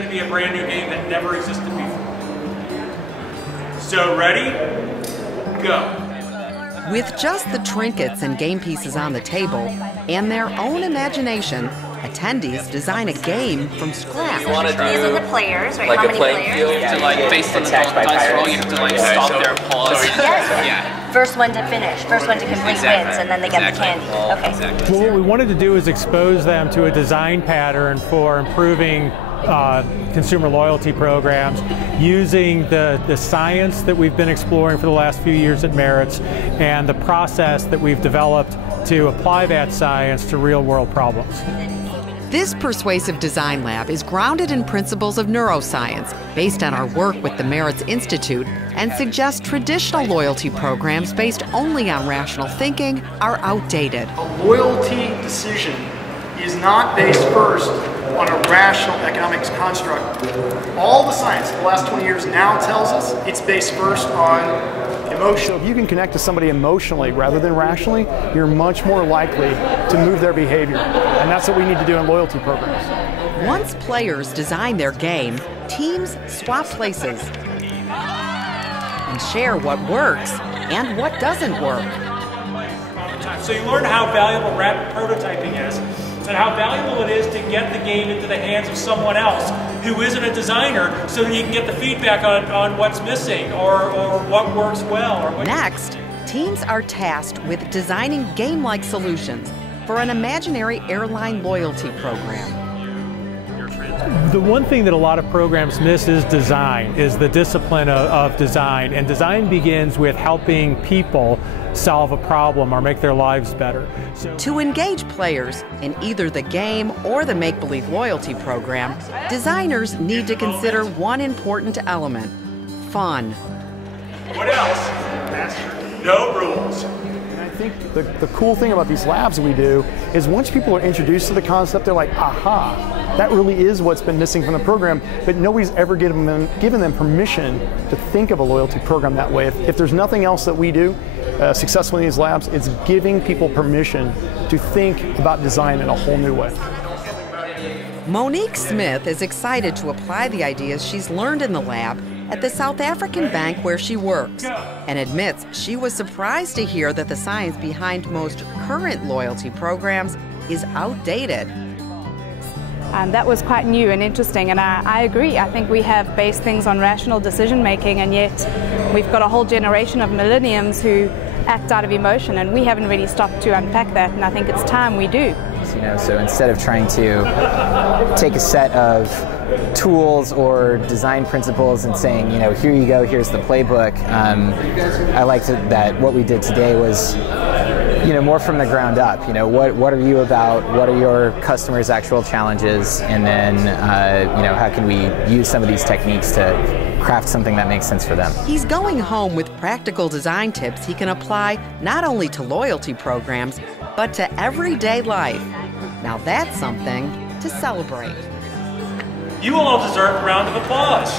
going to be a brand new game that never existed before. So ready? Go. With just the trinkets and game pieces on the table and their own imagination, attendees design a game from scratch. These are the players, right? Like how a many playing players? field? To like based on the dice roll, you have to like stop there, pause. Yes. Yeah. First one to finish, first one to complete wins, and then they get the candy. Okay. Exactly. Well, what we wanted to do is expose them to a design pattern for improving consumer loyalty programs using the science that we've been exploring for the last few years at Maritz and the process that we've developed to apply that science to real-world problems. This Persuasive Design Lab is grounded in principles of neuroscience based on our work with the Maritz Institute and suggests traditional loyalty programs based only on rational thinking are outdated. A loyalty decision is not based first on a rational economics construct. All the science the last 20 years now tells us it's based first on emotion. So if you can connect to somebody emotionally rather than rationally, you're much more likely to move their behavior. And that's what we need to do in loyalty programs. Once players design their game, teams swap places and share what works and what doesn't work. So you learn how valuable rapid prototyping is and how valuable it is to get the game into the hands of someone else who isn't a designer so that you can get the feedback on what's missing or what works well. Or what Next, teams are tasked with designing game-like solutions for an imaginary airline loyalty program. The one thing that a lot of programs miss is design, is the discipline of design. And design begins with helping people solve a problem or make their lives better. To engage players in either the game or the make-believe loyalty program, designers need to consider one important element: fun. What else? No rules. I think the cool thing about these labs we do is once people are introduced to the concept, they're like, aha, that really is what's been missing from the program, but nobody's ever given them permission to think of a loyalty program that way. If there's nothing else that we do successfully in these labs, it's giving people permission to think about design in a whole new way. Monique Smith is excited to apply the ideas she's learned in the lab at the South African bank where she works, and admits she was surprised to hear that the science behind most current loyalty programs is outdated. That was quite new and interesting, and I agree. I think we have based things on rational decision making, and yet we've got a whole generation of millenniums who act out of emotion, and we haven't really stopped to unpack that, and I think it's time we do. You know, so instead of trying to take a set of tools or design principles and saying, you know, here you go, here's the playbook, I liked that what we did today was, you know, more from the ground up. You know, what are you about? What are your customers' actual challenges? And then, you know, how can we use some of these techniques to craft something that makes sense for them? He's going home with practical design tips he can apply not only to loyalty programs, but to everyday life. Now that's something to celebrate. You will all deserve a round of applause.